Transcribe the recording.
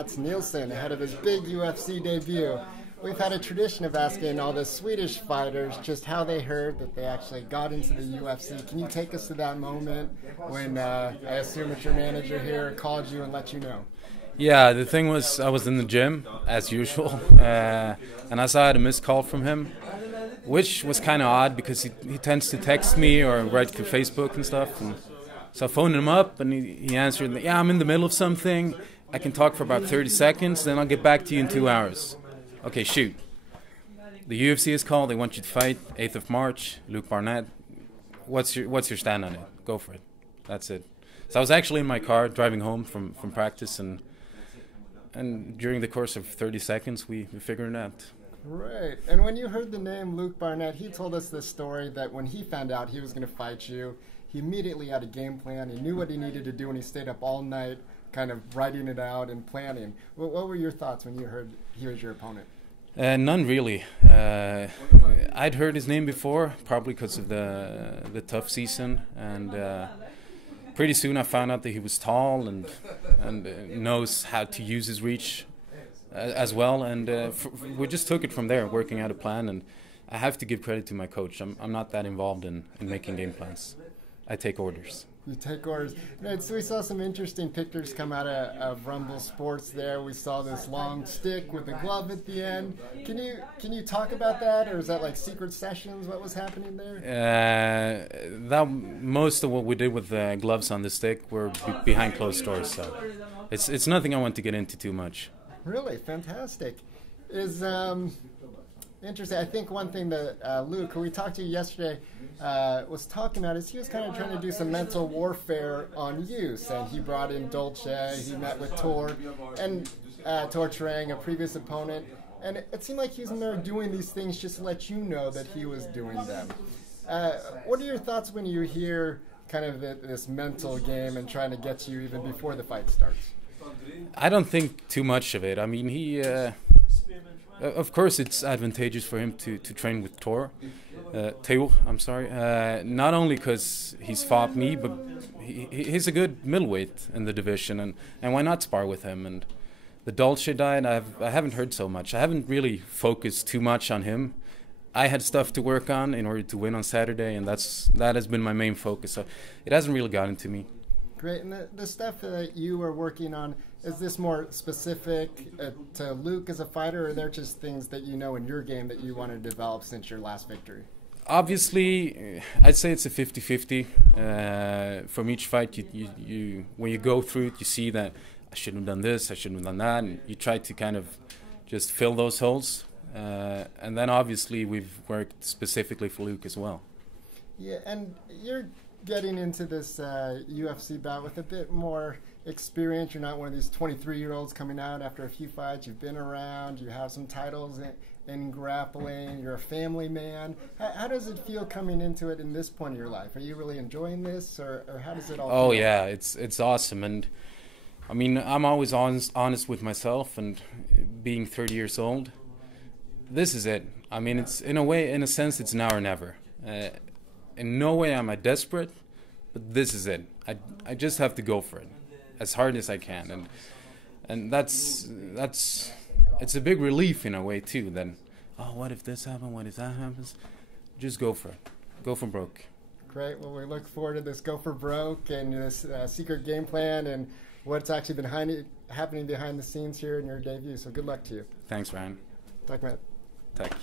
Mats Nilsson ahead of his big UFC debut. We've had a tradition of asking all the Swedish fighters just how they heard that they actually got into the UFC. Can you take us to that moment when I assume it's your manager here called you and let you know? Yeah, the thing was I was in the gym, as usual, and I saw I had a missed call from him, which was kind of odd because he tends to text me or write through Facebook and stuff. And so I phoned him up and he answered, yeah, I'm in the middle of something. I can talk for about 30 seconds, then I'll get back to you in 2 hours. Okay, shoot. The UFC is called. They want you to fight 8th of March. Luke Barnett. What's your stand on it? Go for it. That's it. So I was actually in my car driving home from practice, and during the course of 30 seconds, we figured it out. Right. And when you heard the name Luke Barnett, he told us this story that when he found out he was going to fight you, he immediately had a game plan. He knew what he needed to do, and he stayed up all night kind of writing it out and planning. What were your thoughts when you heard he was your opponent? None really. I'd heard his name before, probably because of the tough season, and pretty soon I found out that he was tall and knows how to use his reach as well, and we just took it from there, working out a plan. And I have to give credit to my coach. I'm not that involved in making game plans. I take orders. You take orders. Right, so we saw some interesting pictures come out of Rumble Sports there. We saw this long stick with a glove at the end. Can you talk about that, or is that like secret sessions? What was happening there? Most of what we did with the gloves on the stick were behind closed doors, so it's nothing I want to get into too much. Really? Fantastic. Is interesting. I think one thing that Luke, who we talked to yesterday, was talking about is he was kind of trying to do some mental warfare on you. And he brought in Dolce, he met with Tor, and Tor Terang, a previous opponent. And it seemed like he was in there doing these things just to let you know that he was doing them. What are your thoughts when you hear kind of this mental game and trying to get you even before the fight starts? I don't think too much of it. I mean, of course, it's advantageous for him to train with Teo. Not only because he's fought me, but he's a good middleweight in the division, and why not spar with him? And the Dolce diet, I haven't heard so much. I haven't really focused too much on him. I had stuff to work on in order to win on Saturday, and that has been my main focus. So it hasn't really gotten to me. Great. And the stuff that you are working on, is this more specific to Luke as a fighter, or are there just things that you know in your game that you want to develop since your last victory? Obviously, I'd say it's a 50-50. From each fight, you when you go through it, you see that I shouldn't have done this, I shouldn't have done that, and you try to kind of just fill those holes. And then obviously we've worked specifically for Luke as well. Yeah, and you're getting into this UFC bout with a bit more experience. You're not one of these 23-year-olds coming out after a few fights. You've been around. You have some titles in grappling. You're a family man. How does it feel coming into it in this point of your life? Are you really enjoying this, or how does it all feel? Oh, yeah, it's awesome. And, I mean, I'm always honest with myself, and being 30 years old, this is it. I mean, it's in a sense, it's now or never. In no way am I desperate, but this is it. I just have to go for it as hard as I can, and that's it's a big relief in a way too. Then, oh, what if this happens? What if that happens? Just go for it. Go for broke. Great. Well, we look forward to this go for broke and this secret game plan and what's actually been happening behind the scenes here in your debut. So good luck to you. Thanks, Ryan. Tack med. Tack.